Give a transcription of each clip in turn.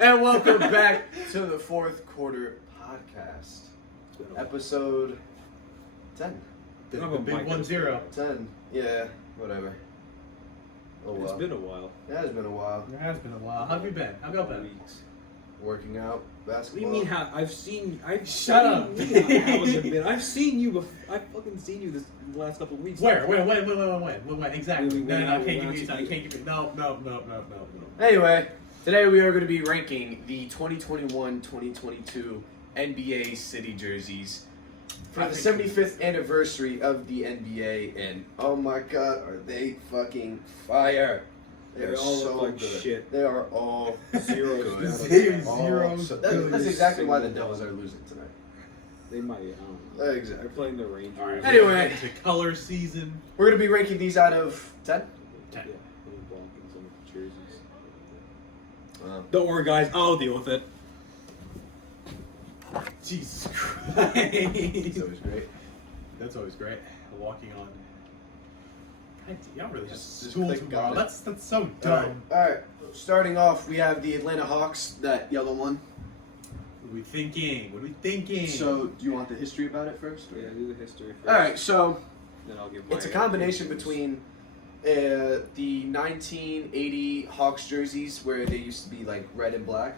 And welcome back to the fourth quarter podcast. Episode 10. The big 1-0. 10. Yeah, whatever. Oh well. It's been a while. It has been a while. It has been a while. How have you been? How about that? Weeks. Working out, What basketball. do you mean? How I've seen? Shut up. How has it been? I've seen you. I've fucking seen you this last couple of weeks. Where? When? Exactly. When No, we can't went give you out time. to Can't give you. No. Anyway, today we are going to be ranking the 2021-2022 NBA City jerseys for the 75th anniversary of the NBA, and oh my god, are they fucking fire! They They're all so look like good. shit. They are all Zeros. good. Zero, All zeros. so- that's exactly why the Devils are losing tonight. They might. I don't know. Exactly. They're playing the Rangers. All right. Anyway. The color season. We're going to be ranking these out of 10. 10. Yeah. Any Balkans on the jerseys. Wow. Don't worry, guys. I'll deal with it. Jesus It's Christ. always great. That's always great. Walking on. Y'all really Just just school click tomorrow. on it. That's so All dumb. right. Starting off, we have the Atlanta Hawks, that yellow one. What are we thinking? So, do you want the history about it first? or- Yeah, do the history first. All right, so Then I'll give. it's a my combination opinions. between the 1980 Hawks jerseys, where they used to be like red and black.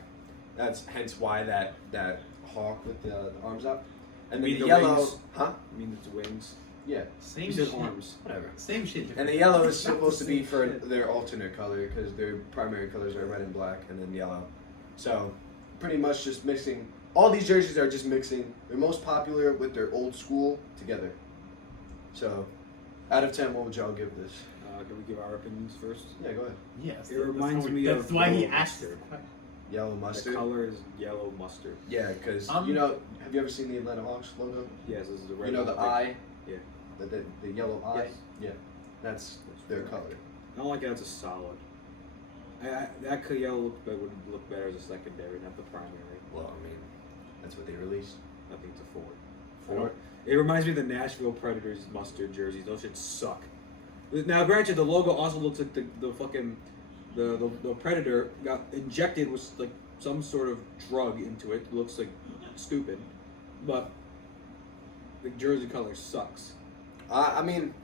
That's hence why that hawk with the arms up, and then mean the the yellow, wings? huh? I mean, it's wings. Yeah, Same You said shit. arms. whatever. Same shit. And the different. yellow is Not the supposed to be same for shit. their alternate color, because their primary colors are red and black, and then yellow. So, pretty much just mixing. All these jerseys are just mixing their most popular with their old school together. So, out of 10, what would y'all give this? Can we give our opinions first? Yeah, go ahead. Yes. It reminds me That's of why he yellow asked. mustard. Yellow mustard. The color is yellow mustard. Yeah, because have you ever seen the Atlanta Hawks logo? Yes, this is the red. You know the one. eye. Yeah. The yellow eye. Yes. Yeah, that's their color. I don't like how it's a solid. That could yellow would look better as a secondary, not the primary. Well, I mean, that's what they released. I think it's a forward. Forward. It reminds me of the Nashville Predators mustard jerseys. Those should suck. Now, granted, the logo also looks like the fucking the Predator got injected with like some sort of drug into it. It looks like stupid, but the jersey color sucks. I mean,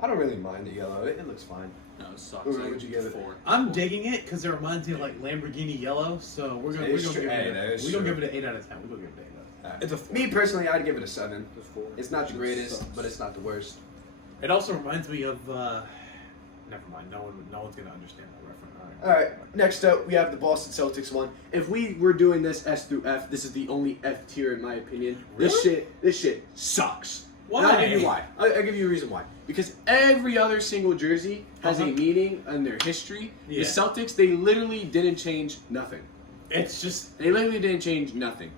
I don't really mind the yellow. It looks fine. No, it sucks. What would you give it? 4. I'm digging it because it reminds me of like Lamborghini yellow. So we're gonna It is give true. it. Hey, that is We're gonna true. give it an 8 out of 10. We're gonna give it an 8 out of 10. It's a 4. Me personally, I'd give it a 7. It's a 4. It's not the It greatest, sucks. but it's not the worst. It also reminds me of. Never mind. No one's gonna understand that reference. All right. Next up, we have the Boston Celtics one. If we were doing this S through F, this is the only F tier in my opinion. This shit sucks. Why? And I'll give you why. I'll give you a reason why. Because every other single jersey has a meaning and their history. Yeah. The Celtics, they literally didn't change nothing. It's just. They literally didn't change nothing.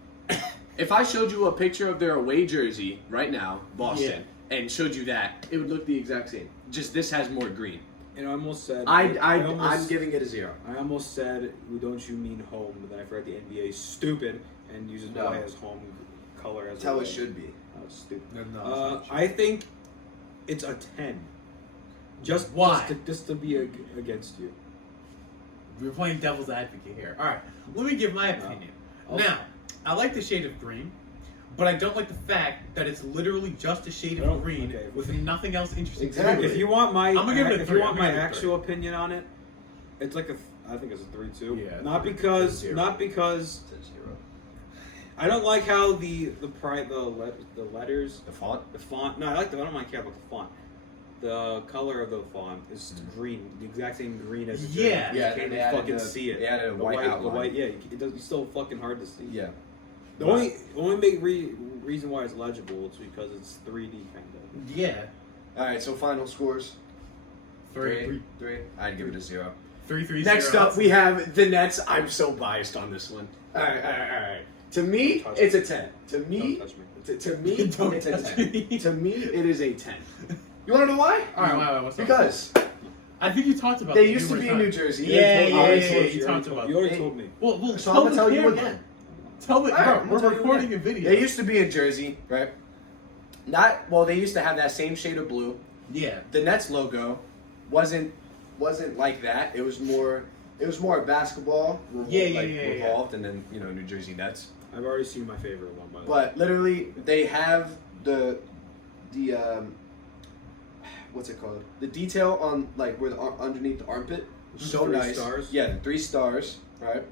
If I showed you a picture of their away jersey right now, Boston, and showed you that, it would look the exact same. Just this has more green. And I almost said. I'm giving it a 0. I almost said, "Don't you mean home?" But then I forgot the NBA is stupid and uses No. white as home color as That's how away. it should be. That was stupid. No, it's not true. I think it's a 10. Just Why? Just to be against you. We're playing devil's advocate here. All right, let me give my opinion. Okay. Now, I like the shade of green, but I don't like the fact that it's literally just a shade Oh, of green okay. with nothing else interesting. to Exactly. do. If you want my, I'm gonna give it a if 3. you want I'm my gonna give it a actual opinion on it, it's like I think it's a 3 too. Yeah, Not three. because, Zero. not because It's a 0. I don't like how the letters, The font? the font. No, I don't mind care about the font. The color of the font is green, the exact same green as the jersey. Yeah. You Yeah, can't they even added fucking the- see it. they added a The white outline. The white, yeah, it's still fucking hard to see. Yeah. The only big reason why it's legible is because it's 3D kind of. Yeah. All right, so final scores. 3. 3. I'd give it a 0. 3. Next 0. up, we have the Nets. I'm so biased on this one. All right. To me, Don't touch it's me. a 10. To me, Don't touch me. to me, Don't it's a touch 10. me. To me, it is a 10. You want to know why? All right, wait, what's up? Because I think you talked about they this used to numerous be in New times. Jersey. Yeah, They yeah, told- yeah, you talked about You already it. told me. Well, So I'm gonna tell you camera. again. Tell the All right, bro, I'm we're gonna tell you recording again. a video. They used to be in Jersey, right? They used to have that same shade of blue. Yeah. The Nets logo wasn't like that. It was more It was more basketball, Yeah. revolved, and then New Jersey Nets. I've already seen my favorite one, by the way. But literally, they have the what's it called? The detail on like where the underneath the armpit is so Three nice. stars? Yeah, the 3 stars, right?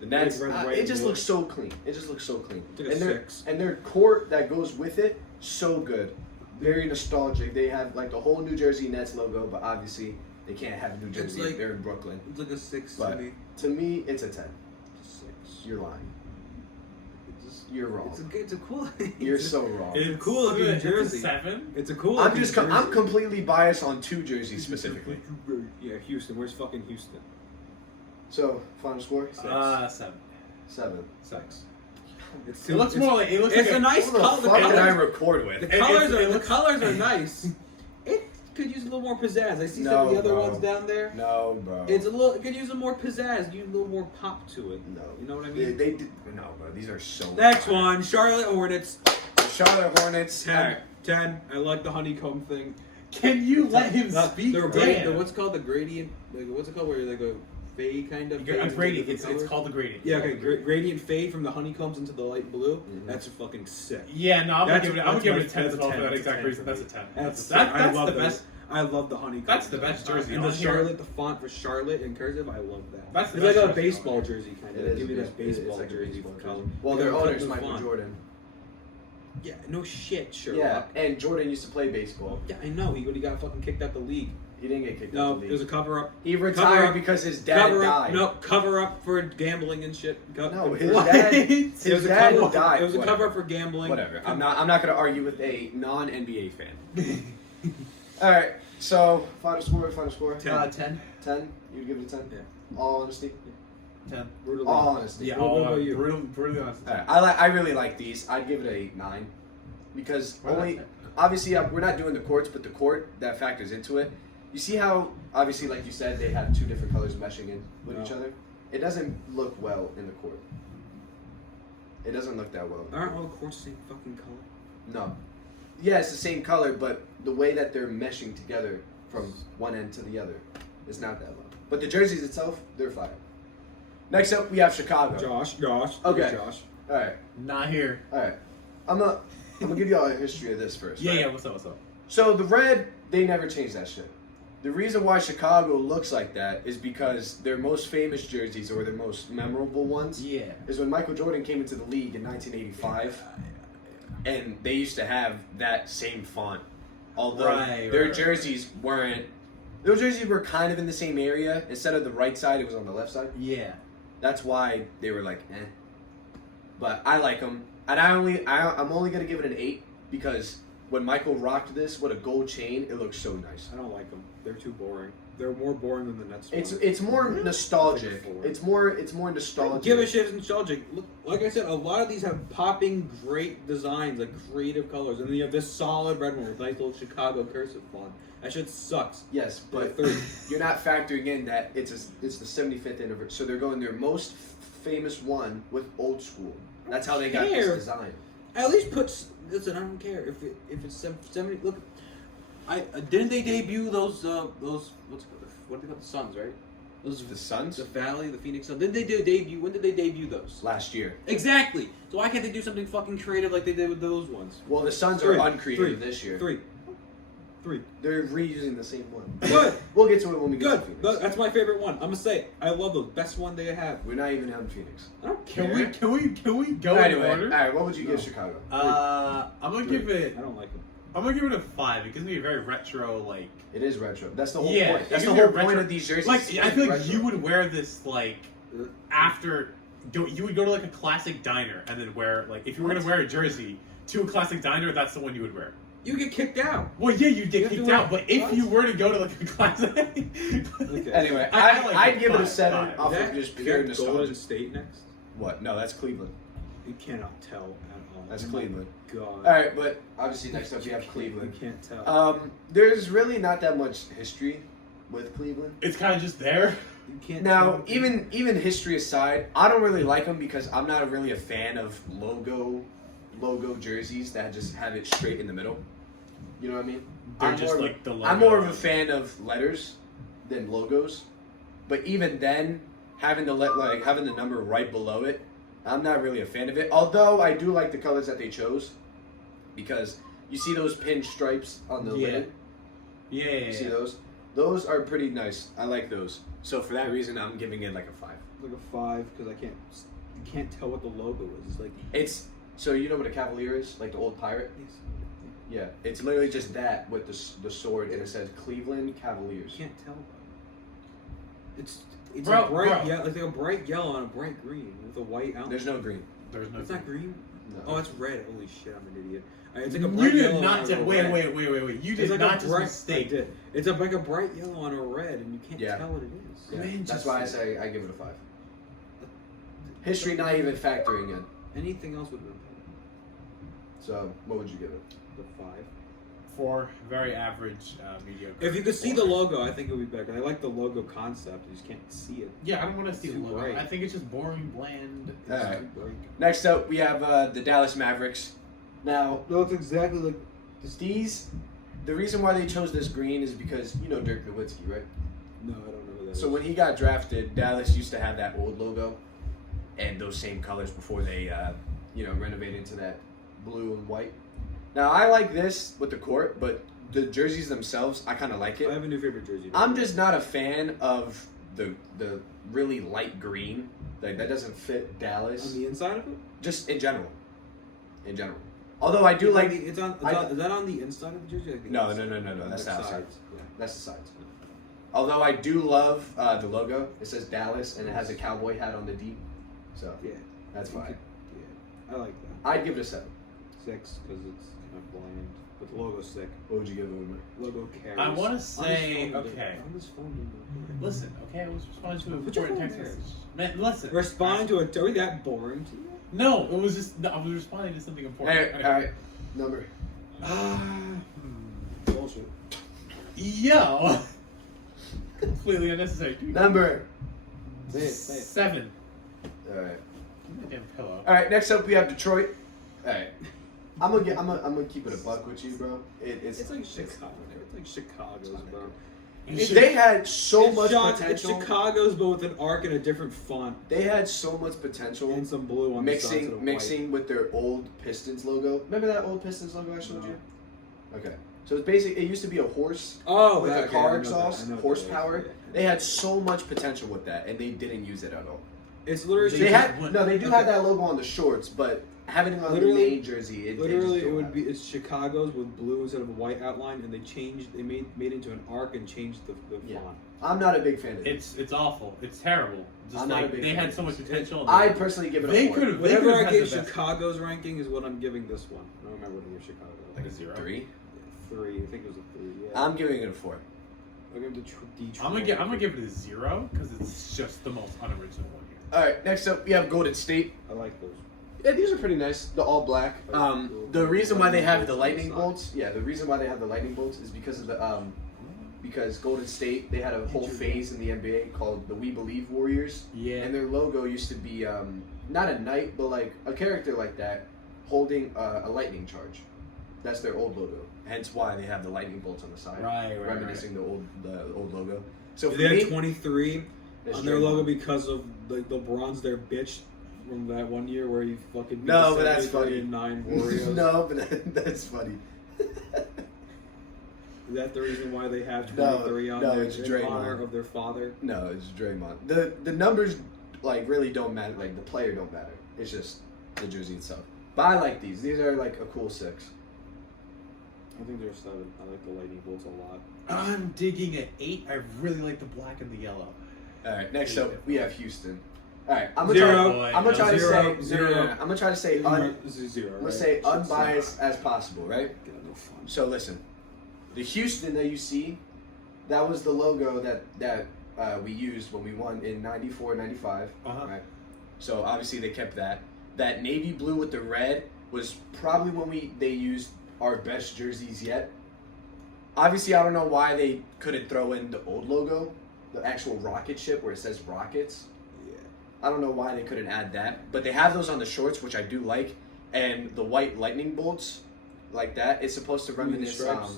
The Nets. Red, white, It just and looks so clean. It just looks so clean. It's like a and 6. their court that goes with it, so good. Very nostalgic. They have like the whole New Jersey Nets logo, but obviously they can't have New Jersey. like- They're in Brooklyn. It's like a 6 But to me. to me, it's a 10. 6. You're lying. It's just, You're wrong. it's a cool. You're so wrong. It's a cool looking It's a jersey. 7. It's a cool. I'm looking just jersey. I'm completely biased on 2 jerseys specifically. Yeah, Houston. Where's fucking Houston? So final score 7. 7. 6. It's It looks more like it looks It's like a nice What the color. fuck did I The record with? colors are nice. It could use a little more pizzazz. I see some of No, the other bro. ones down there. No, bro. It could use a more pizzazz, use a little more pop to it. No. You know what I They, mean? they did no, bro. These are so. Next fire. one, Charlotte Hornets. Charlotte Hornets. 10. Alright. 10. I like the honeycomb thing. Can you let him The- speak? the what's it called the gradient? Like, what's it called? Where you're like a fade kind of. A fade gradient. into It's different called the gradient. colors? Yeah, okay. Gradient fade from the honeycombs into the light blue. Mhm. That's fucking sick. Yeah, no, I'm gonna That's- give it. I'm gonna that's give my- it a 10 as that's a well for 10. that That's a exact 10 reason. for That's a me. 10. That's That's love the those. best. I love the honeycomb. That's the best jersey And on the here. Charlotte, the font for Charlotte in cursive, I love that. That's the it's like best a jersey baseball on here. jersey kind It of. is Give me a that bas- it is baseball like a jersey baseball color. jersey. Well, Yeah, their cut owner's the Michael font. Jordan. Yeah, no shit, Sherlock. Yeah, and Jordan used to play baseball. Yeah, I know. He got fucking kicked out the league. He didn't get kicked out No, of the it was a league. cover up. He Cover retired up. because his dad Cover up. died. No, cover up for gambling and shit. No, his What? dad. It His It was a dad cover. died. It was a Whatever. cover up for gambling. Whatever. I'm not gonna argue with a non-NBA fan. All right. So final score. 10. 10. 10. You give it a 10. Yeah. All honesty. 10. Brutally. All honesty. Yeah, What about you? brutally honest. All right. I really like these. I'd give it a 9 because Why not only 10? obviously we're not doing the courts, but the court that factors into it. You see how obviously, like you said, they have 2 different colors meshing in with each No. other. It doesn't look well in the court. It doesn't look that well. Aren't all the courts the same fucking color? No. Yeah, it's the same color, but the way that they're meshing together from one end to the other is not that well. But the jerseys itself, they're fire. Next up, we have Chicago. Josh. Okay. Josh. All right, Not here. all right. I'm gonna give you all a history of this first. Yeah, right? yeah. What's up? So the red, they never changed that shit. The reason why Chicago looks like that is because their most famous jerseys or their most memorable ones Yeah. is when Michael Jordan came into the league in 1985, and they used to have that same font. Although their jerseys weren't, their jerseys were kind of in the same area. Instead of the right side, it was on the left side. Yeah. That's why they were like, eh. But I like them, and I'm only gonna give it an 8 because when Michael rocked this with a gold chain, it looks so nice. I don't like them. They're too boring. They're more boring than the Nets. It's more nostalgic. Four. It's more nostalgic. Give a shit if it's nostalgic. Look, like I said, a lot of these have popping, great designs, like creative colors, and then you have this solid red one with nice little Chicago cursive font. That shit sucks. Yes, but They're 3. you're not factoring in that it's the 75th anniversary, so they're going their most famous one with old school. That's how they got this care. design. At least put. Listen, I don't care if it's 70. Look, didn't they debut those what do they call the Suns, right? Those The Suns the Valley, the Phoenix Suns. Didn't they do debut? When did they debut those? last year. Exactly. So why can't they do something fucking creative like they did with those ones? Well, the Suns 3. are uncreative 3. this year. 3. They're reusing the same one. Good. We'll get to it when we get Good. to Phoenix. That's my favorite one. I'm gonna say it. I love those. Best one they have. We're not even on Phoenix. I don't Can care. we go in Anyway, all order? right. What would you give No. Chicago? I'm gonna give it. I don't like them. I'm gonna give it a 5. It gives me a very retro like. It is retro. That's the whole Yeah, point. That's it the gives me whole a point retro- of these jerseys. Like is I feel like retro. you would wear this like after. You would go to like a classic diner and then wear like if you were gonna wear a jersey to a classic diner, that's the one you would wear. You get kicked out. Well, yeah, you You get have to kicked wear- out, but if what? you were to go to like a classic, Okay. Anyway, I like I'd it. give it a 5, 7 5. off Is of that, just is pure that Golden nostalgia. State next? What? No, that's Cleveland. You cannot tell at all. That's Oh my Cleveland. God. All right, but obviously next up we have Cleveland. You can't tell. There's really not that much history with Cleveland. it's kind of just there. You can't Now, tell. even history aside, I don't really like them because I'm not really a fan of logo jerseys that just have it straight in the middle. You know what I mean? They're I'm just more of like the logo. I'm more of a fan of letters than logos. But even then, having the number right below it, I'm not really a fan of it. Although I do like the colors that they chose, because you see those pinch stripes on the lid. Yeah. You see those? Those are pretty nice. I like those. So for that reason, I'm giving it like a 5. Like a 5 because you can't tell what the logo is. It's like So you know what a cavalier is? Like the old pirate? Yeah. It's literally just that with the sword, and it says Cleveland Cavaliers. You can't tell. It's Bro, a bright bro. like a bright yellow and a bright green with a white outline. There's no green. There's no. It's not green. No. Oh, it's red. Holy shit, I'm an idiot. It's like a You bright did yellow not. on a Wait. red. You It's did like not a just bright, mistake. I did. It's like a bright yellow on a red, and you can't Yeah. tell what it is. Yeah. Man, That's just- why I say I give it a 5. History not even factoring in. Anything else would have been So what would you give it? the 5. 4, very average, mediocre. If you could see 4. the logo, I think it would be better. I like the logo concept. You just can't see it. Yeah, I don't want to see the Too logo. bright. I think it's just boring, bland. Alright. Too bright. Next up, we have the Dallas Mavericks. Now, It looks exactly like these, the reason why they chose this green is because you know Dirk Nowitzki, right? No, I don't know who that So is. when he got drafted, Dallas used to have that old logo and those same colors before they, renovated into that blue and white. Now I like this with the court, but the jerseys themselves, I kind of like I it. have a new favorite jersey. I'm just not a fan of the really light green. Like that doesn't fit Dallas. on the inside of it. Just in general. In general. Although I do like. Is that on the inside of the jersey? I think No. it's That's the like outside. sides. Yeah. That's the sides. Although I do love the logo. It says Dallas and it has a cowboy hat on the D. So Yeah. that's You fine. could- yeah, I like that. I'd give it a 7. 6 because it's kind of bland, but the logo's sick. What would you give it, Uma? Logo carries. I want to On his say, phone, okay. On his phone, dude. Listen, okay, I was responding to a Put your important phone text there. message. Man, listen. Respond to it. Are we that boring to you? No, it was just. No, I was responding to something important. Hey, all right. Number. Bullshit. Yo! Completely unnecessary. Dude. Number. Say it. 7. All right. Give me a damn pillow. All right. Next up, we have Detroit. All right. I'm gonna keep it a buck with you, bro. It's like Chicago. It's like Chicago's, bro. They had so It's much It's potential. Chicago's, but with an arc and a different font They had so much potential. and some blue on the sides of the Mixing with their old Pistons logo. Remember that old Pistons logo I showed you? Okay. So it's basically, it used to be a horse Oh, with that, a car okay, I know exhaust, that, I know what horsepower. that is, yeah. They had so much potential with that, and they didn't use it at all. It's literally They just had went- no, they do okay. have that logo on the shorts, but having it on Literally- the main jersey, it Literally, just it don't would have be it's Chicago's with blue instead of a white outline, and they made it into an arc and changed the Yeah. font. I'm not a big fan of it. It's awful. It's terrible. Just I'm not a like big they fan had of so much this. potential. I personally give it a They 4. could've- Whatever could've I had gave the best. Chicago's ranking is what I'm giving this one. I don't remember what I gave Chicago. like a 0. 3. 3. I think it was a 3. Yeah. I'm giving it a 4. I'll give it to Detroit. I'm gonna give it a 0 because it's just the most unoriginal one here. All right, next up we have Golden State. I like those. Yeah, these are pretty nice. The all black. The reason why they have the lightning bolts, the reason why they have the lightning bolts is because of the because Golden State, they had a whole phase in the NBA called the We Believe Warriors, Yeah. and their logo used to be not a knight, but like a character like that holding a lightning charge. That's their old logo. Hence why they have the lightning bolts on the side, Right. reminiscing the old logo. So for They me, had 23 that's on their Draymond. logo because of like LeBron's their bitch from that one year where he fucking beat No, the but that's 73 funny. and 9 Warriors. No, but that's funny. Is that the reason why they have No, 23 on no, there it's in Draymond. honor of their father? No, it's Draymond. The numbers like really don't matter. Like the player don't matter. It's just the jersey itself. But I like these. These are like a cool 6. I think they're 7. I like the lightning bolts a lot. I'm digging at 8. I really like the black and the yellow. All right, next up we have Houston. All right, I'm Zero. gonna try to Zero. say Zero. I'm gonna try to say This is 0. let's say unbiased as possible, right? Get no fun. So listen, the Houston that you see, that was the logo that we used when we won in '94, '95. Uh-huh. Right. So obviously they kept that. That navy blue with the red was probably when they used our best jerseys yet. Obviously, I don't know why they couldn't throw in the old logo, the actual rocket ship where it says Rockets. Yeah. I don't know why they couldn't add that, but they have those on the shorts, which I do like, and the white lightning bolts, like that. It's supposed to You mean the reminisce. stripes?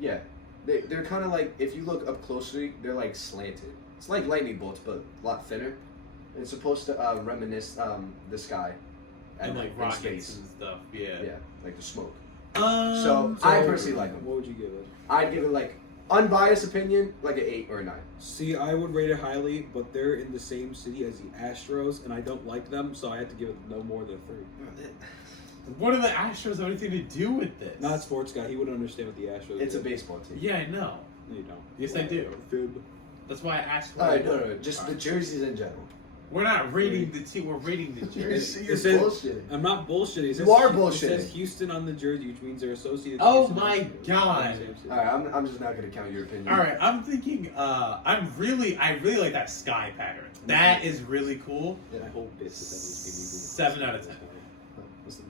Yeah, they're kind of like, if you look up closely, they're like slanted. It's like lightning bolts, but a lot thinner. And it's supposed to reminisce the sky And at like in rockets space. and stuff. Yeah. Yeah, like the smoke. So I personally like them. What would you give it? I'd give it like unbiased opinion, like an 8 or a 9. See, I would rate it highly, but they're in the same city as the Astros, and I don't like them, so I had to give it no more than a 3. what do the Astros have anything to do with this? Not a sports guy. He wouldn't understand what the Astros. It's a do. baseball team. Yeah, I know. No, you don't. Yes, I do. Fib. That's why I asked. Alright, no, just the jerseys in general. We're not rating the team. We're rating the jersey. You're It says- bullshitting. I'm not bullshitting. It says, You are It bullshitting. says Houston on the jersey, which means they're associated. with Oh Houston my Astros. God. Same city. Alright, I'm just not gonna count your opinion. All right, I'm thinking. I really like that sky pattern. That is really cool. I hope it's 7 out of 10. I'm just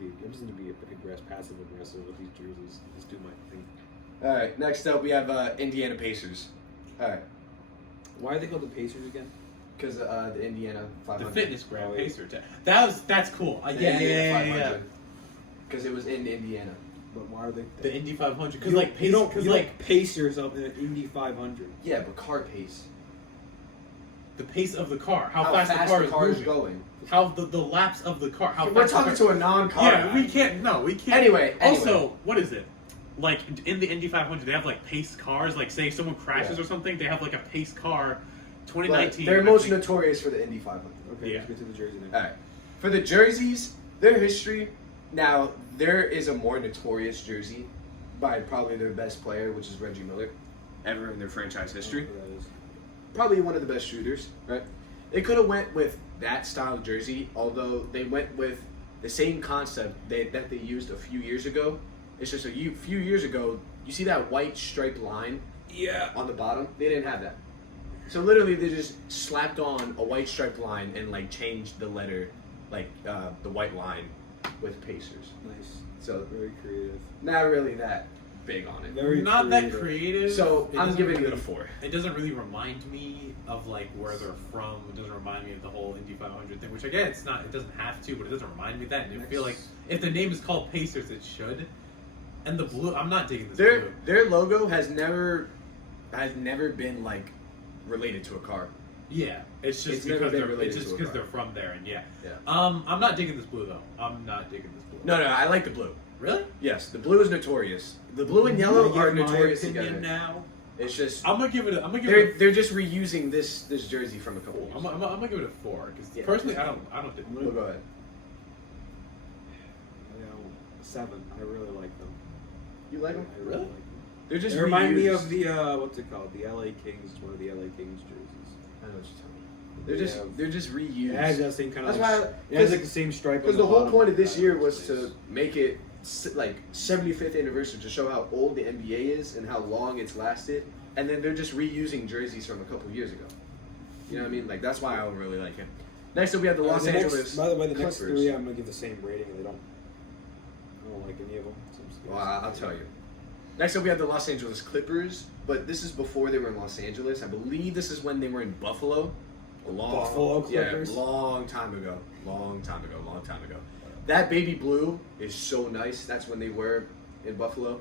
gonna be passive aggressive with these jerseys. Just do my thing. Alright, next up we have Indiana Pacers. Alright, Why are they called the Pacers again? because the Indiana The 500. fitness brand Oh, yeah. Pacer. That's cool. The Yeah. Indiana 500. Because it was in Indiana. But why are they? The Indy 500. Because You like you don't because you like don't pace yourself in an Indy 500. Yeah, but car pace. the pace of the car, how, How fast the car is is moving, going. how the laps of the car. How We're fast talking the to car, a non-car Yeah, guy. we can't. No, we can't. Anyway. Also, what is it? Like in the Indy 500, they have like pace cars. Like say someone crashes Yeah. or something, they have like a pace car. But 2019. they're I most think- notorious for the Indy 500. Okay, Yeah. let's get to the jersey then. Alright. For the jerseys, their history, now, there is a more notorious jersey by probably their best player, which is Reggie Miller, ever in their franchise history. I don't know who that is. Probably one of the best shooters, right? They could have went with that style jersey, although they went with the same concept that they used a few years ago. It's just few years ago, you see that white striped line Yeah. on the bottom? They didn't have that. So literally, they just slapped on a white striped line and like changed the letter, like the white line, with Pacers. Nice. So Very creative. not really that big on it. Very Not creative. that creative. So It I'm doesn't giving it really- a 4. It doesn't really remind me of like where they're from. It doesn't remind me of the whole Indy 500 thing, which again, it's not. It doesn't have to, but it doesn't remind me of that. And I feel like if the name is called Pacers, it should. And the blue, I'm not digging this blue. Their logo has never been like related to a car. Yeah, it's just It's never because been they're related it's just to a because car. they're from there, and yeah. Yeah. I'm not digging this blue though. I'm not digging this blue. No, I like the blue. Really? Yes, the blue is notorious. The blue and yellow Can I are give my notorious opinion together. now. It's just I'm gonna give it. I'm gonna give it. they're just reusing this jersey from a couple years. I'm gonna give it a 4 because Yeah. personally, I don't dig. We'll go ahead. You know, 7. I really like them. You like them? I really Really? like them. They're just They remind me reused. of the what's it called? The LA Kings. One of the LA Kings jerseys. I know what you're talking about. Yeah. They're just reused. It has that same kind of. That's why- It has like the same stripe. Because on the whole bottom. point of this year It's was nice. to make it like 75th anniversary to show how old the NBA is and how long it's lasted, and then they're just reusing jerseys from a couple years ago. You know what I mean? Like that's why I don't really like him. Next up, we have the Los The next- Angeles. By the way, the next Clippers. 3 I'm gonna give the same rating. I don't like any of them. So I'm just gonna Well, say- I'll tell you. Next up, we have the Los Angeles Clippers, but this is before they were in Los Angeles. I believe this is when they were in Buffalo. Buffalo Clippers? Yeah, long time ago. That baby blue is so nice. That's when they were in Buffalo.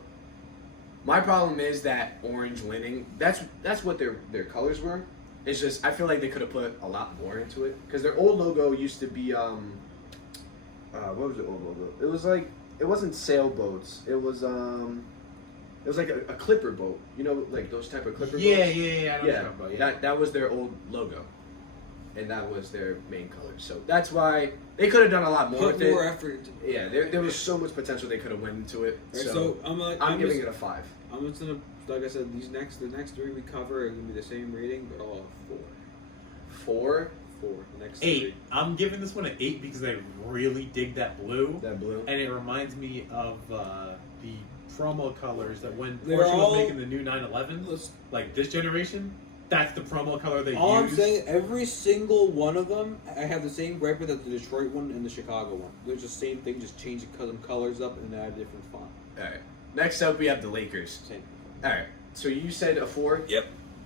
My problem is that orange linen. That's what their colors were. It's just I feel like they could have put a lot more into it because their old logo used to be what was the old logo? It was like it wasn't sailboats. It was like a clipper boat. You know, like those type of clipper Yeah, boats. yeah. I know what you're Yeah, talking about, yeah. that was their old logo, and that was their main color. So that's why they could have done a lot more Put with more it. effort into. Yeah, there was so much potential they could have went into it. Right, So, so I'm giving it a 5. I'm just gonna, like I said, the next 3 we cover are gonna be the same rating, but all 4. 4. 4. The next 8. 3. I'm giving this one an 8 because I really dig that blue, That blue. and it reminds me of the promo colors that when They're Porsche all- was making the new 911, Let's- like this generation, that's the promo color they All I'm use. saying, every single one of them, I have the same gripe with the Detroit one and the Chicago one. They're just the same thing, just change the colors up and add a different font. All right. Next up, we have the Lakers. Same. All right. So you said a 4. Yep.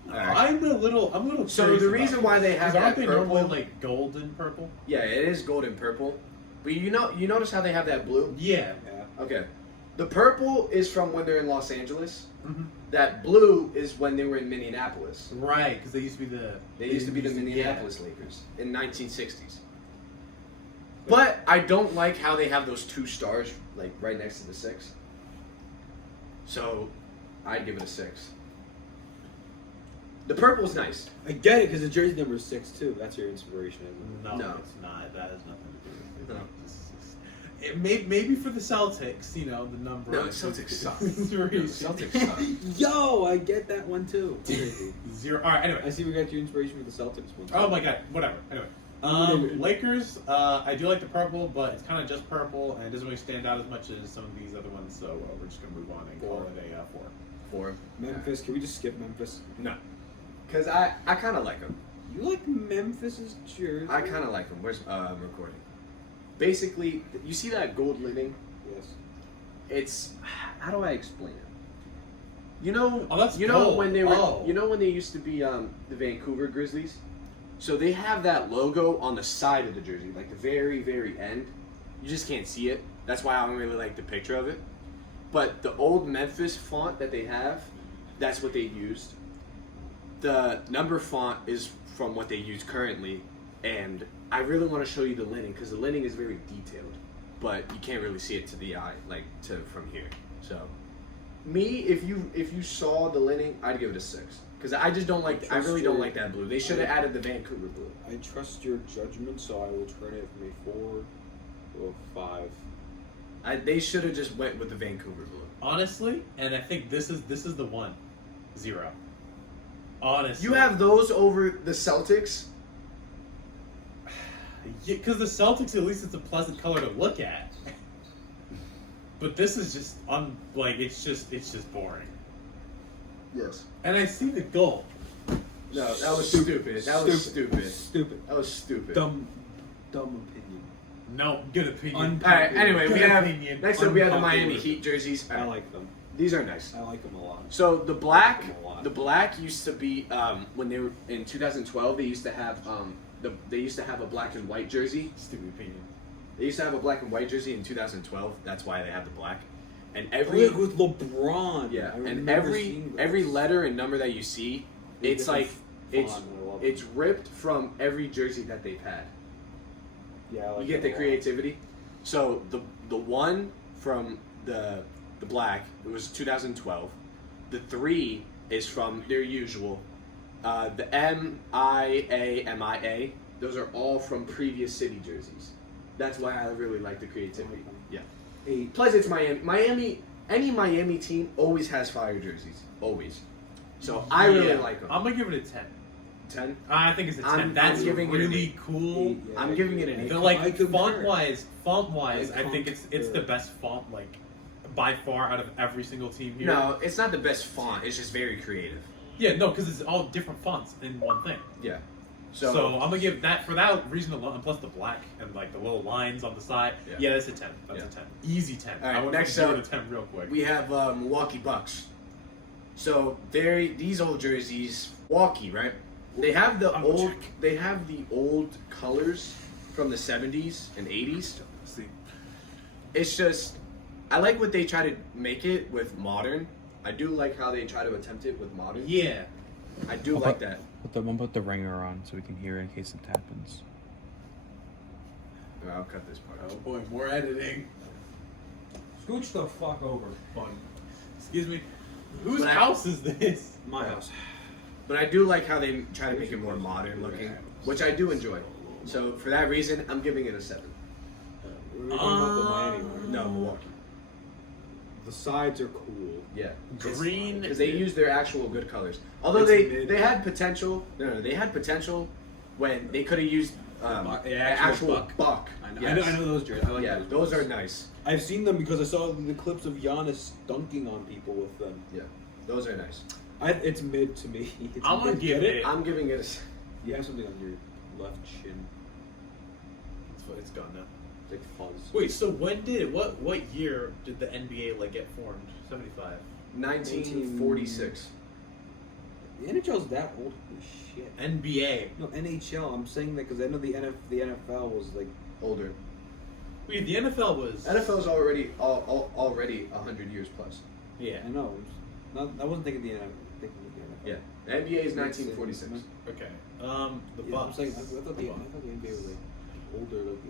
All right. I'm a little. So curious the about reason this, why they have 'cause aren't that they purple- normally like gold and purple? Yeah, it is gold and purple. But you notice how they have that blue? Yeah. Yeah. Okay. The purple is from when they're in Los Angeles. Mm-hmm. That blue is when they were in Minneapolis. Right, because they used to be the Minneapolis Lakers in 1960s. But I don't like how they have those 2 stars like right next to the 6. So I'd give it a 6. The purple's nice. I get it because the jersey number is 6 too. That's your inspiration, isn't it? No, No. it's not. That has nothing to do with it. No. It maybe for the Celtics, the number. No, the Celtics suck. Inspiration. Celtics suck. Yo, I get that one too. Zero. All right. Anyway. I see we got your inspiration for the Celtics one. Oh my god. Whatever. Anyway. Lakers. I do like the purple, but it's kind of just purple and it doesn't really stand out as much as some of these other ones. So we're just gonna move on and call it a 4. 4. Memphis. Can we just skip Memphis? No. Because I kind of like them. You like Memphis's jersey? I kind of like them. Where's recording? Basically, you see that gold lining? Yes. It's how do I explain it? Oh, that's you know gold. when they were Oh. when they used to be the Vancouver Grizzlies. So they have that logo on the side of the jersey, like the very very end. You just can't see it. That's why I don't really like the picture of it. But the old Memphis font that they have, that's what they used. The number font is from what they use currently, and I really want to show you the lining because the lining is very detailed, but you can't really see it to the eye, from here. So, if you saw the lining, I'd give it a 6 because I just don't like. I really don't like that blue. They should have added the Vancouver blue. I trust your judgment, so I will turn it from a 4 to a 5. They should have just went with the Vancouver blue. Honestly, and I think this is the one. 0. Honestly. You have those over the Celtics. Because the Celtics, at least it's a pleasant color to look at. But this is just it's just boring. Yes. And I see the goal. No, that was stupid. That was stupid. Stupid. That was stupid. Dumb opinion. No, good opinion. All right. Anyway, we Good have opinion. next up we have the Unpopular. Miami Heat jerseys. I like them. These are nice. I like them a lot. So the black Them used to be when they were in 2012. They used to have a black and white jersey. Stupid opinion. They used to have a black and white jersey in 2012. That's why they have the black. And with LeBron. yeah, I and remember seeing every those. letter and number that you see, it's Different like it's font, I love it's it. ripped from every jersey that they've had. Yeah, I like You get it the a lot. creativity. So the one from the black, it was 2012. The 3 is from their usual. The MIA, those are all from previous city jerseys. That's why I really like the creativity. Yeah. 8. Plus, it's Miami. Any Miami team always has fire jerseys. Always. So I really like them. I'm gonna give it a 10. 10. I think it's a 10. I'm That's giving it an really 8. cool. Yeah, I'm giving it an 8. They're I like concur. font wise. I I think it's the best font by far out of every single team here. No, it's not the best font. It's just very creative. Yeah, no, because it's all different fonts in one thing. Yeah. So I'm gonna give that for that reason alone, and plus the black and the little lines on the side. Yeah. Yeah, that's a 10. That's Yeah. a 10. Easy 10. All right, I went next from 0 up, to 10 real quick. We have Milwaukee Bucks. So these old jerseys, Milwaukee, right? They have the old colors from the 70s and 80s. See. It's just I like what they try to make it with modern. I do like how they try to attempt it with modern. Yeah. I do like that. Put the ringer on so we can hear in case it happens. I'll cut this part Oh out. boy, more editing. Scooch the fuck over, bud. Excuse me. Whose But I- house is this? My house. But I do like how they try to make it more modern looking, which I do enjoy. So for that reason, I'm giving it a 7. We were talking about the Miami one. No, Milwaukee. The sides are cool. Yeah. Green. Because they use their actual good colors. Although It's mid. they had potential. No, they had potential when they could have used The an actual actual buck. I know, Yes. I know those jerseys. I like Yeah, those are nice. I've seen them because I saw the clips of Giannis dunking on people with them. Yeah, those are nice. It's mid to me. It's I'm gonna mid. give Get it. I'm giving it a. You have something on your left chin. It's gone now. It's like fuzz. Wait, so what year did the NBA get formed? 75. 1946. The NHL's that old. Holy shit. NBA. No, NHL. I'm saying that because I know the NFL was like Older. Wait, the NFL was. NFL's already 100 years plus. Yeah. I know. I wasn't thinking the NFL. Thinking the NFL. Yeah. The NBA is 1946. Okay. The Yeah, I'm Bucks. saying, I thought the NBA was like older, like the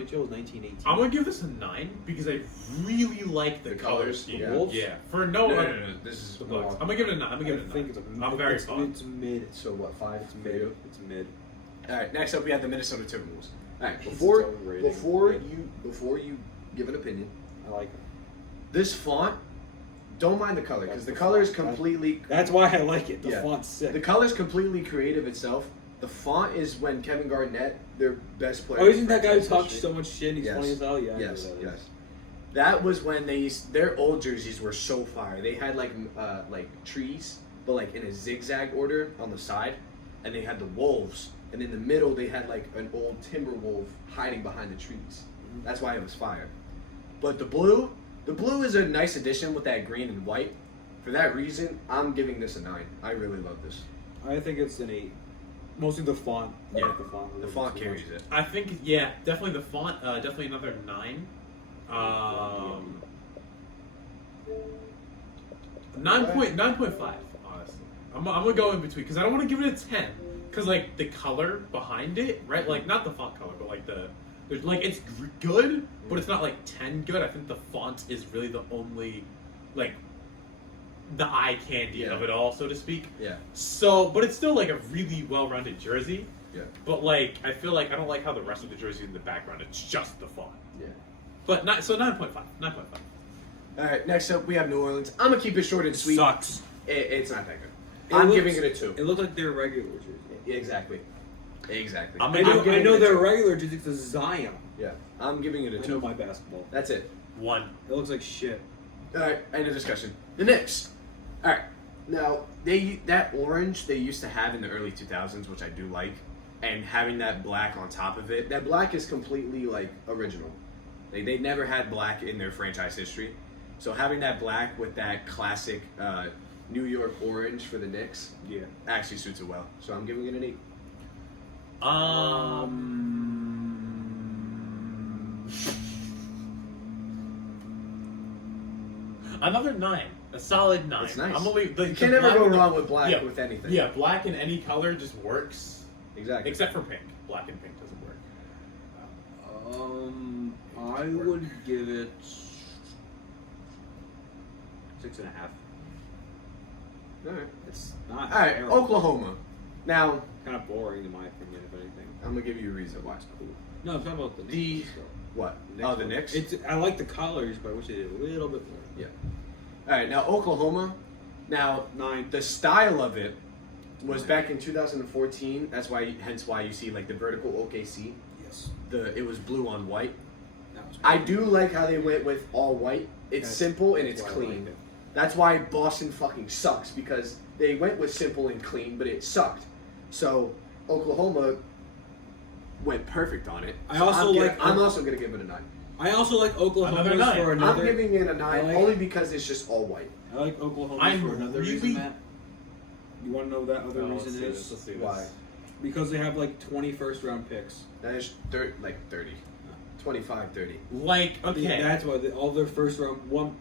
NHL. NHL was 1918. I'm gonna give this a 9 because I really like the, The color colors, scheme. yeah. Wolves? Yeah. For No, no. no, no, no. This is The Bucks. Milwaukee. I'm gonna give it a 9. I'm gonna give it a 9. I think it's I'm very it's, fond. it's mid. So what? 5 It's for you? It's mid. All right. Next up, we have the Minnesota Timberwolves. All right. It's Before its own rating. before you give an opinion, I like it. this font, don't mind the color because That's the the color is font. completely. That's why I like it. The Yeah. font's sick. The color's completely creative itself. The font is when Kevin Garnett, their best player. Oh, isn't that guy who franchise talks history. so much shit and he's Yes. funny as hell? Yeah. I know Yes, who that is. yes. That was when their old jerseys were so fire. They had like trees, but like in a zigzag order on the side, and they had the wolves, and in the middle they had like an old timber wolf hiding behind the trees. That's why it was fire. But the blue is a nice addition with that green and white. For that reason, I'm giving this a 9. I really love this. I think it's an 8. Mostly the font. I Yeah. like the font. a The little font bit too carries much. it. I think, yeah, definitely the font. Definitely another 9. 9.5. Honestly, I'm gonna go in between because I don't want to give it a 10 because like the color behind it, right? Like not the font color, but like there's like it's good, but it's not like 10 good. I think the font is really the only like the eye candy Yeah. of it all, so to speak. Yeah. So, but it's still like a really well-rounded jersey. Yeah. But like, I feel like I don't like how the rest of the jersey in the background. It's just the font. Yeah. But not so 9.5. 9.5. All right. Next up, we have New Orleans. I'm gonna keep it short and sweet. Sucks. It's not that good. It I'm looks- giving it a 2. It looked like their regular jersey. Yeah, exactly. Exactly. I'm I gonna know, give I it know a their 2. regular jersey is Zion. Yeah. I'm giving it a I 2. know my basketball. That's it. 1. It looks like shit. All right. End of discussion. The Knicks. All right. Now that orange they used to have in the early 2000s, which I do like, and having that black on top of it. That black is completely like original. They never had black in their franchise history, so having that black with that classic New York orange for the Knicks Yeah. actually suits it well. So I'm giving it an 8. Another 9. A solid 9. It's nice. I'm gonna leave, the, You can the never black go and the- wrong with black yeah, with anything. Yeah, black in any color just works. Exactly. Except for pink. Black and pink doesn't work. I would give it 6.5. All right. It's not. All right. terrible. Oklahoma. Now Kind of boring in my opinion, if anything. I'm gonna give you a reason why it's cool. No, I'm talking about the The- Knicks, though. What? Knicks Oh, the one. Knicks. I like the colors, but I wish they did a little bit more. Yeah. All right, now Oklahoma. Now 9. the style of it was back in 2014. That's hence why you see like the vertical OKC. Yes. It was blue on white. That was I do like how they went with all white. It's That's- simple and that's it's why I clean. liked it. That's why Boston fucking sucks because they went with simple and clean, but it sucked. So Oklahoma went perfect on it. I So also like- I'm also gonna give it a 9. I also like Oklahoma Another 9. for another. I'm giving it a 9 I like- only because it's just all white. I like Oklahoma I'm for another really- reason, Matt. You want to know what that other Oh, let's reason see is? this, let's see this. Why? Because they have like 20 first-round picks. That is 30. 25, 30. Like, okay. That's why all their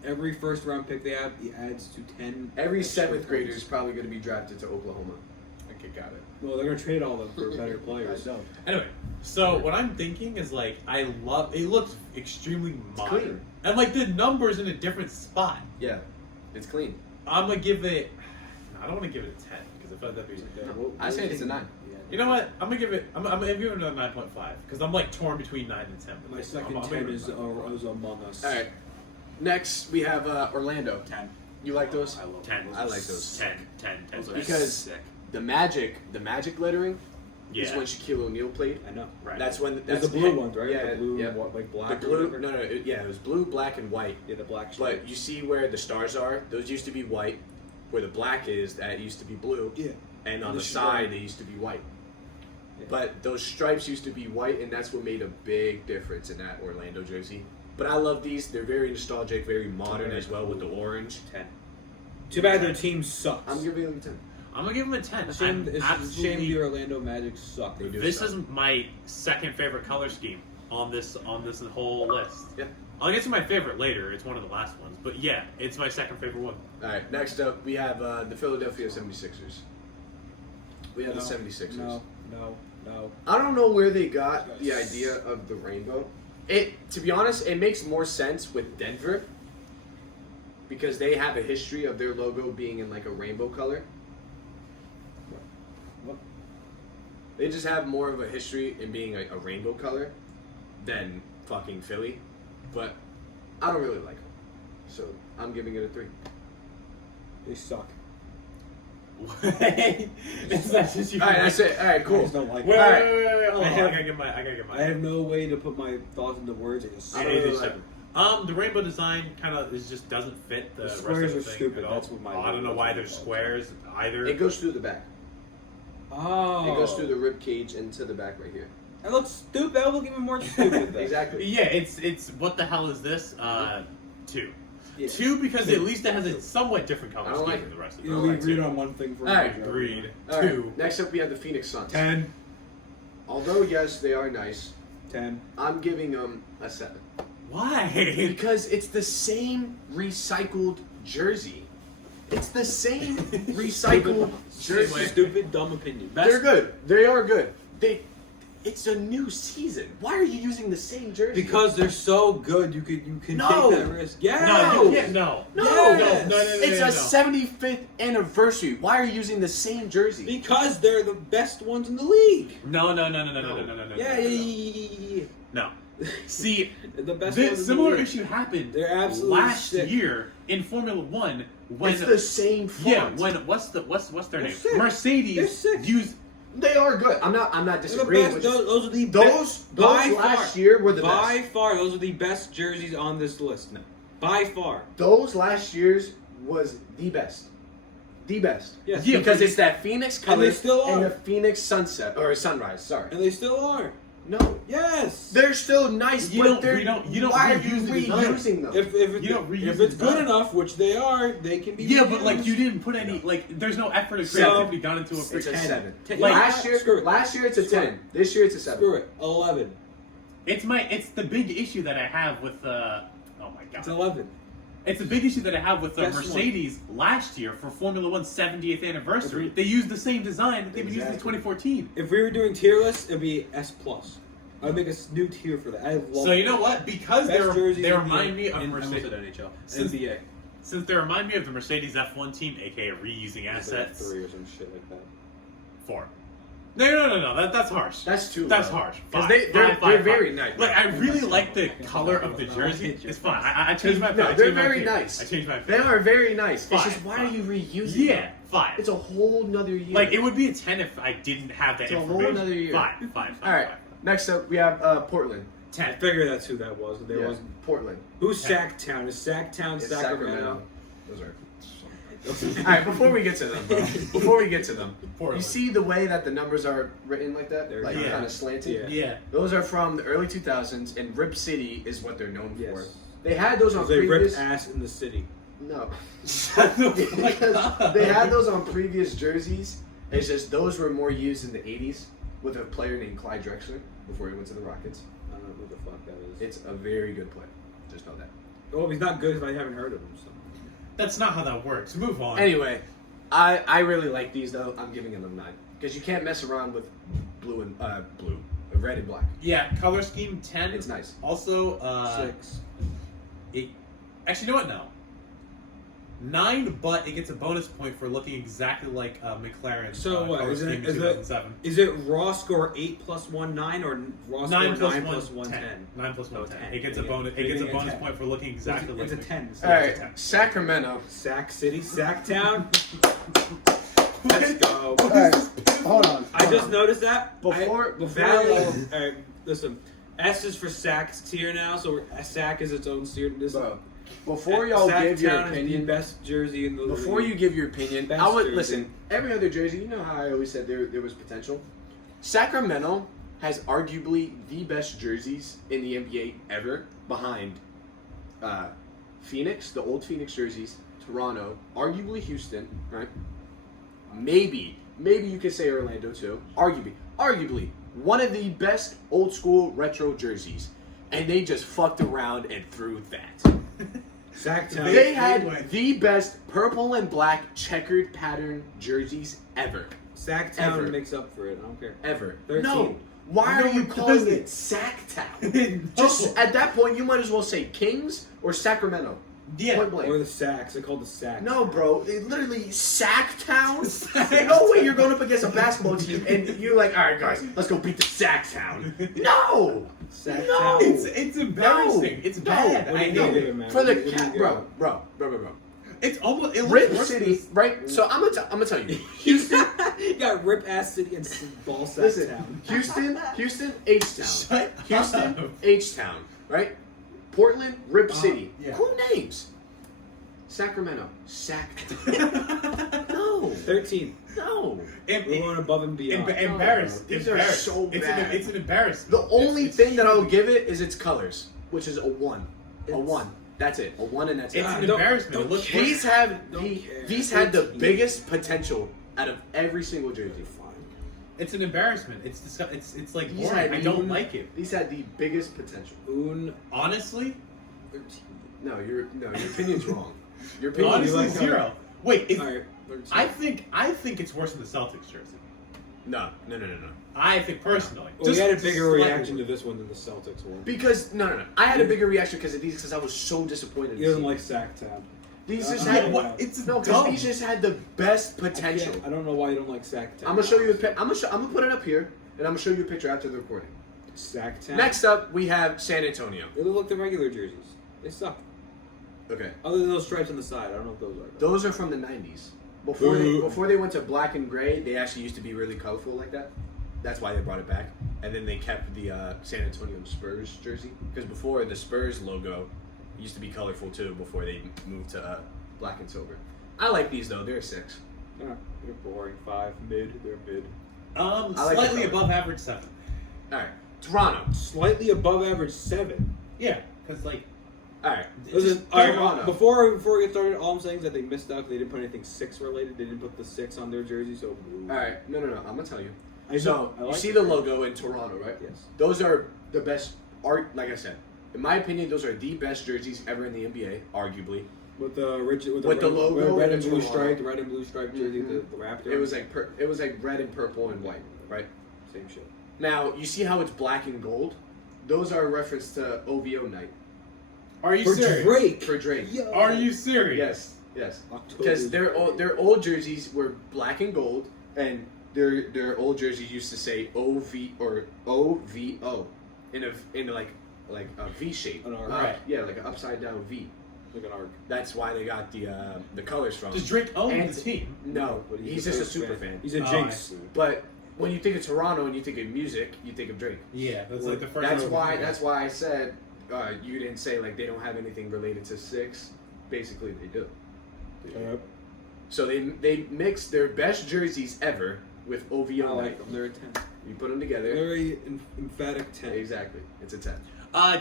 every first-round pick they have, it adds to 10. Every extra 7th grader is points. probably going to be drafted to Oklahoma. Okay, got it. Well, they're gonna trade all of them for better players. I know. Anyway, so what I'm thinking is like I love it looks extremely modern. clean. And like the numbers in a different spot. Yeah, it's clean. I'm gonna give it I don't wanna give it a 10 because I felt that'd be I say it's a 9. Yeah. you know what? I'm gonna give it another 9.5 because I'm like torn between 9 and 10. My I'm second gonna 10 give it is a 9. Among Us. All right. Next, we have Orlando. 10. You like those? I love 10. I like those. 10. 10. 10. Those are Because sick. the magic lettering is Yeah. when Shaquille O'Neal played. I know. Right. That's when There's that's the blue ones, right? Yeah, the blue, yeah. and what, like The black. or blue. whatever. No, it was blue, black, and white. Yeah, the black. But you see where the stars are? Those used to be white. Where the black is, that used to be blue. Yeah. And on The the stripe. side, they used to be white. Yeah. But those stripes used to be white, and that's what made a big difference in that Orlando jersey. But I love these. They're very nostalgic, very modern as well with the orange. 10. Too bad their team sucks. I'm giving them a 10. I'm gonna give him a 10. It's a shame I'm the Orlando Magic suck. They do This suck. is my second favorite color scheme. on this whole list. Yeah. I'll get to my favorite later. It's one of the last ones, but yeah, it's my second favorite one. All right, next up we have the Philadelphia 76ers. We have the 76ers. No. I don't know where they got the idea of the rainbow. To be honest, it makes more sense with Denver because they have a history of their logo being in like a rainbow color. What? They just have more of a history in being like a rainbow color than fucking Philly. But I don't really like them. So I'm giving it a 3. They suck. It's not just you. All right, that's it. All right, I cool. just don't like Wait, it. hold on. I I have- gotta get my. I have no way to put my thoughts into words. I just I don't really It is like seven. The rainbow design kind of just doesn't fit the rest squares of are the thing stupid. at all. That's what my- I don't know why there's squares either. It goes through the back. Oh. It goes through the rib cage into the back right here. That looks stupid. That will look even more stupid. Then. Exactly. Yeah, it's what the hell is this? 2. Yeah. 2 because at least it has a somewhat different color I don't scheme like than the rest of You it. know, I we like agreed it. on one thing for Alright. Agreed. All right, 2. next up we have the Phoenix Suns. 10. Although yes, they are nice. 10. I'm giving them a 7 Why? because it's the same recycled jersey. It's the same recycled jersey. Stupid, dumb opinion. They're good. They are good. It's a new season. Why are you using the same jersey? Because they're so good, you can No. take that risk. Yeah. No, you can't. No. no, Yes. No. it's a 75th anniversary. Why are you using the same jersey? Because they're the best ones in the league. No. Yeah. No. See, The best ones this in the similar league. issue happened They're absolutely last sick. year in Formula One when It's the same font. yeah when what's their They're name? sick. They're Mercedes sick. used They are good. I'm not They're the disagreeing best. with you. Those are the Those by last far. year were the By best. far, those are the best jerseys on this list now. By far. Those last years was the best. The best. Yes. Yeah, because but- it's that Phoenix And color they still are. and the Phoenix sunset or sunrise. Sorry. And they still are. No, Yes. they're still nice, You but don't- they're you don't why are reuse you the design. reusing them? If You don't reuse if it's the good design. enough, which they are, they can be. yeah, but like reused. you didn't put any like there's no effort or So- creativity gone into a It's a freaking. 7. Ten. Like- last year, Screw it. it's a Screw 10. This year it's a 7. Screw it. 11. It's the big issue that I have with oh my god. It's 11. It's a big issue that I have with Best one. Mercedes last year for Formula One's 70th anniversary. Agreed. They used the same design that they've been using since Exactly. 2014. If we were doing tier lists, it'd be S plus. I'd make a new tier for that. I love. So you know what? Because Best jerseys they in remind the- me of in- I almost Mercedes. said NHL. Since- NBA. Since they remind me of the Mercedes F1 team, aka reusing It's like assets. 3 or some shit like that. 4. No. That's harsh. That's too That's low. harsh. 'Cause Five. they're Five. very nice. Like I really like the color of the jersey. It's fine. I changed my. No, I they're changed my very opinion. nice. I changed my. They opinion. are very nice. Fine, It's just why fine. are you reusing Yeah, them? 5. It's a whole nother year. Like it would be a 10 if I didn't have that It's a whole information. nother year. 5. All right. Next up, we have Portland. I 10. figured that's who that was. There Yeah, wasn't. Portland. Who's Sacktown? Is Sacktown It's Sacramento? Those are. All right. Before we get to them, you Portland. see the way that the numbers are written like that, They're- like Yeah. kind of slanted. Yeah. Yeah. Those are from the early 2000s, and Rip City is what they're known Yes. for. They had those on Because they previous. ripped ass in the city. No, Shut the fuck because up. they had those on previous jerseys. It's just those were more used in the 80s with a player named Clyde Drexler before he went to the Rockets. I don't know what the fuck that is. It's a very good play. Just know that. Well, he's not good if I haven't heard of him. So. That's not how that works. Move on. Anyway, I really like these though. I'm giving them a 9 because you can't mess around with red and black. Yeah, color scheme 10. It's nice. Also, 6. actually, you know what? No. 9, but it gets a bonus point for looking exactly like McLaren's So what, color is scheme it- in is it- 2007. Is it raw score 8 plus 1 9 or raw score 9 plus 9 1, plus 1 10. 10? 9 plus 1, Oh, 10. 10. It gets a Yeah. bonus. It You're gets a getting a bonus 10. point for looking exactly It's a like 10. All right, Sacramento. Sack City, Sacktown. Let's go. All right, hold on. I just noticed that. Before Valley. I- All right, listen. S is for Sack's tier now, so Sack is its own tier. This Bro, before y'all give your Sacktown is the opinion, best jersey in the before league. you give your opinion, Best I would jersey. listen. Every other jersey, you know how I always said there was potential. Sacramento has arguably the best jerseys in the NBA ever, behind Phoenix, the old Phoenix jerseys, Toronto, arguably Houston, right? Maybe you could say Orlando too. Arguably, one of the best old school retro jerseys, and they just fucked around and threw that. Sacktown. They had the best purple and black checkered pattern jerseys ever. Sacktown Ever. makes up for it. I don't care. Ever. 13. No. Why No, are you it calling doesn't. it Sacktown? No. Just at that point, you might as well say Kings or Sacramento. Yeah. Point blank. Or the Sacks. They're called the Sacks. No, bro. It literally Sacktown. Sacktown. No way you're going up against a basketball team and you're like, all right, guys, let's go beat the Sacktown. No. Sacktown. No. It's embarrassing. It's No. bad. What do I you know. give it, man? For the What do you cat, give it? bro. It's almost it looks Rip worse City, than- right? So I'm gonna tell you, Houston. You got Rip Ass City and Ball Sack Listen, Town. Houston, H-Town. Shut Houston, up. H-Town, right? Portland, Rip City. yeah. Cool names. Sacramento, Sacktown. No, 13. no. Em- We're going above and beyond. Embarrassed. These are Embarrassed. so bad. It's an embarrassment. The only It's thing that I'll truly- give it is its colors, which is a 1. A It's- 1. That's it. A 1 and that's it. It's an Don't- embarrassment. don't It looks care. worse. These had the 13. biggest potential out of every single jersey. It's an embarrassment. It's it's like These boring. had I don't like it. These had the biggest potential. Honestly, 13. No, your opinion's wrong. Your opinion honestly, like zero. Wait, it's, Alright, 13. I think it's worse than the Celtics jersey. No. I think personally. Well, we had a bigger slightly reaction to worse. this one than the Celtics one. Because no. I had a bigger reaction because of these because I was so disappointed. He doesn't like Sacktown. These just Yeah, had Yeah, what? It's no because dumb. these just had the best potential. I don't know why you don't like Sacktown. I'm gonna show you I'm gonna put it up here and I'm gonna show you a picture after the recording. Sacktown. Next up we have San Antonio. They look like the regular jerseys. They suck. Okay, Other than those stripes on the side. I don't know what those are. those are from the '90s. Before they went to black and gray, they actually used to be really colorful like that. That's why they brought it back, and then they kept the San Antonio Spurs jersey because before the Spurs logo used to be colorful too. Before they moved to black and silver. I like these though; they're 6. They're boring. 5. Mid. They're mid. I like the Slightly color. above average 7. All right, Toronto. Slightly above average 7. Yeah, because like All right, Listen, just alright, Toronto. before we get started, all I'm saying is that they missed out. They didn't put anything 6 related. They didn't put the 6 on their jersey. So. All right, no. I'm gonna tell you. I So know, I you like see it. the logo in Toronto, right? Yes. Those are the best art. Like I said, in my opinion, those are the best jerseys ever in the NBA, arguably. With the With the red, logo red and and blue Toronto. stripe, red and blue stripe jersey, Mhm. the Raptor. It was like red and purple and white, right? same shit. Now you see how it's black and gold. Those are a reference to OVO night are you For serious? Drake. for Drake. Yo. Are you serious? Yes. October. Because their old jerseys were black and gold, and their old jerseys used to say OV or OVO in like a V shape. An arc. Right. Yeah, like an upside down V. Like an arc. That's why they got the colors from. Does Drake own And- the team? No, But he's just a big super fan. He's a Oh, I jinx. see. But when you think of Toronto and you think of music, you think of Drake. Yeah, that's like the first. That's one why. I would That's why I said you didn't say like they don't have anything related to 6. Basically, they do. So they mix their best jerseys ever with I OVO like night. them. They're a 10. You put them together. Very emphatic 10. Exactly. It's a 10.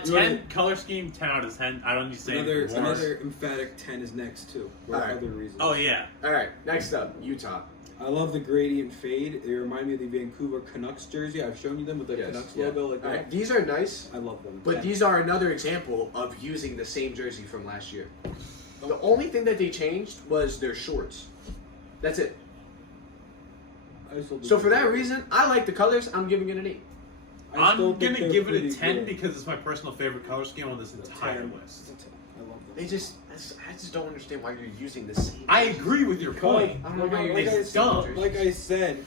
10 color scheme, 10 out of 10. I don't need to say Another anything worse. emphatic 10 is next too. For Alright. other reasons. Oh yeah. All right. Next up, Utah. I love the gradient fade. They remind me of the Vancouver Canucks jersey. I've shown you them with the Yes, Canucks yeah. logo like All that. right. These are nice, I love them. but 10. these are another example of using the same jersey from last year. The only thing that they changed was their shorts. That's it. I still do So for think that they're- reason, I like the colors. I'm giving it an 8. I still I'm think gonna they're give it a pretty 10 good. because it's my personal favorite color scheme on this entire 10. list. It's a 10. I love them. I just don't understand why you're using the same. I agree with your point. I don't know Like why I- you're like using I the same dumb. jersey. Like I said,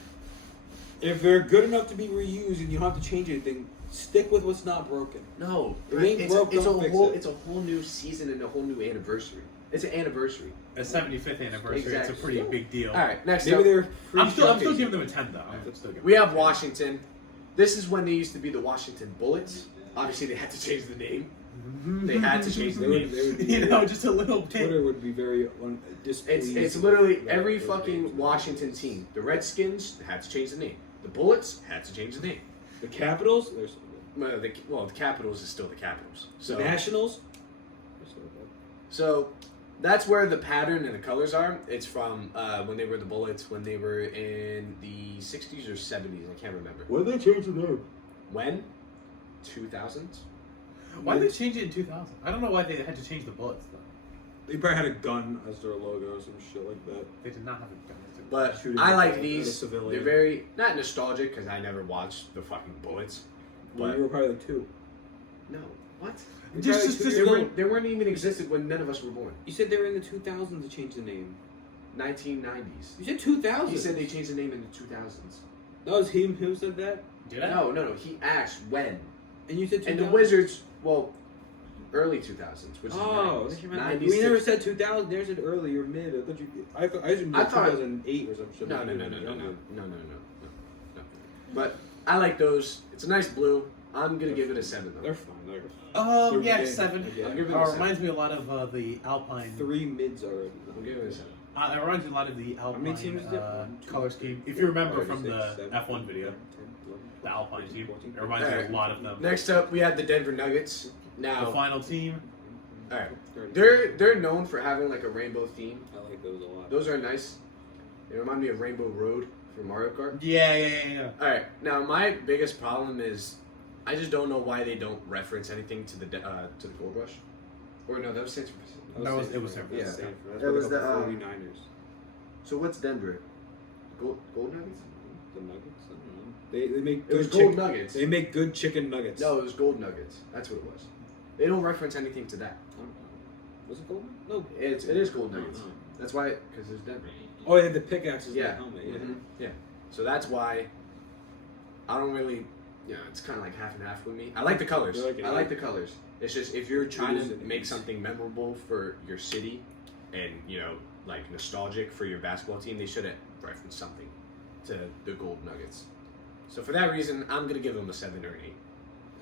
if they're good enough to be reused and you don't have to change anything, stick with what's not broken. No, If it ain't broke, it's a don't fix whole it. it's a whole new season and a whole new anniversary. It's an anniversary. A 75th anniversary. Exactly. It's a pretty big deal. All right, next Maybe up, they're free I'm still showcasing. giving them a 10 though. I'm still giving we have Washington. This is when they used to be the Washington Bullets. Obviously, they had to change the name. They had to change the They would- name. they would be you know, just a little bit. Twitter would be very displeased. It's literally with every those fucking names. Washington team. The Redskins had to change the name. The Bullets had to change the name. The Capitals, there's The Capitals is still the Capitals. So Nationals. So, that's where the pattern and the colors are. It's from when they were the Bullets, when they were in the 60s or 70s. I can't remember. When did they change the name? When? 2000s? Why did they change it in 2000? I don't know why they had to change the bullets though. They probably had a gun as their logo or some shit like that. They did not have a gun. But Shooting I at like a these. civilian. They're very, not nostalgic, because I never watched the fucking Bullets. Well, But, you were probably like 2. no. What? They weren't even existed when none of us were born. You said they were in the 2000s to change the name. 1990s. You said 2000. He said they changed the name in the 2000s. That was him who said that? Did I? No. He asked when. And you said 2000. And the Wizards, well, early 2000s, which is Oh, 90s. we never said 2000. They never said early or mid. I thought you assumed I thought- 2008 or some shit. No. But I like those. It's a nice blue. I'm gonna give it a 7 though. They're fine. They're Yeah, Okay. 7. Okay. I'm giving it a 7. Reminds me a lot of the Alpine. 3 mids already. I'm giving it a 7. It reminds me a lot of the Alpine many teams is it? 1, 2, color 3, scheme. If 4, you remember 5, from 6, the 7, F1 video, 10, 11, the Alpine team. 14, It reminds me Alright. a lot of them. Next up, we have the Denver Nuggets. The Now, final team. all right, 30. they're known for having like a rainbow theme. I like those a lot. Those are nice. They remind me of Rainbow Road from Mario Kart. Yeah. All right, now my biggest problem is I just don't know why they don't reference anything to the Gold Rush. Or no, that was San Francisco. It was San Yeah. That's That was the the, 49ers. So what's Denver? Gold Nuggets? The Nuggets? I don't know. They make It was good Gold chicken. Nuggets. They make good chicken nuggets. No, it was Gold Nuggets. That's what it was. They don't reference anything to that. I don't know. Was it gold? No. It is Gold Nuggets. Uh-huh. That's why, because it's Denver. Oh, yeah, the pickaxes Yeah. in the helmet. Yeah. Mhm. Yeah. So that's why I don't really, it's kind of like half and half with me. I like the colors. You like it, I yeah. like the colors. It's just if you're trying is to an make ace. something memorable for your city and, like nostalgic for your basketball team, they should have referenced something to the Gold Nuggets. So for that reason, I'm going to give them a 7 or an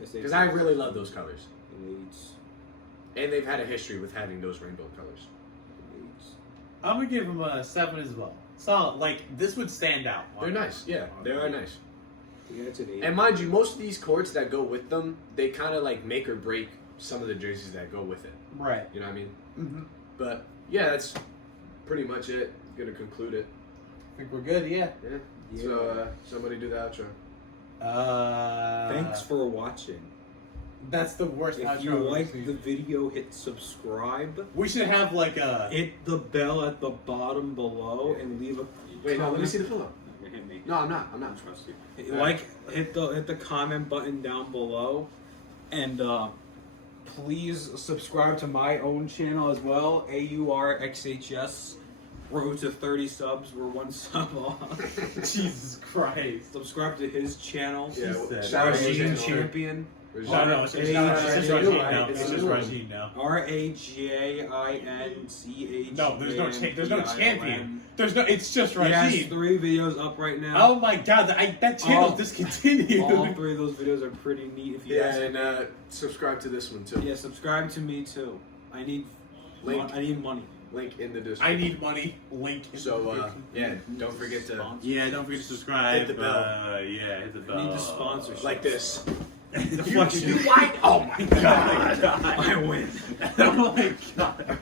8. Because I really love those colors. And they've had a history with having those rainbow colors. I'm gonna give them a 7 as well. So, this would stand out. They're nice. Yeah, they are nice. Yeah, it's an 8. And mind you, most of these courts that go with them, they kind of like make or break some of the jerseys that go with it. Right. You know what I mean? Mm-hmm. But yeah, that's pretty much it. Gonna conclude it. I think we're good, yeah. Yeah. So somebody do the outro. Thanks for watching. That's the worst If outro you I've like seen. the video, hit subscribe. We should have a... Hit the bell at the bottom below and leave a Wait, no, let me comment. see the pillow. Hit me. No, I'm not. Trust you. Hit the comment button down below, and please subscribe to my own channel as well. AURXHS. Road to 30 subs. We're 1 sub off. Jesus Christ. Subscribe to his channel. Yeah, said- shout out to Rajin his channel. Champion. No, it's just It's a Rajin new now. one. It's It's a just new one. Rajin now. RAJINCH. No, there's no champion. It's just He has Rajin. 3 videos up right now. Oh my god, that channel's All- discontinued. All 3 of those videos are pretty neat. If you Yeah, ask me. and subscribe to this one too. Yeah, subscribe to me too. I need Link. I need money. Link in the description. I need money. Link. in the So description. yeah, don't forget to Yeah, don't forget to subscribe. Hit the bell. Hit the bell. I need the sponsorship. like this. The fuck you- What? Oh my god. I win. Oh my god.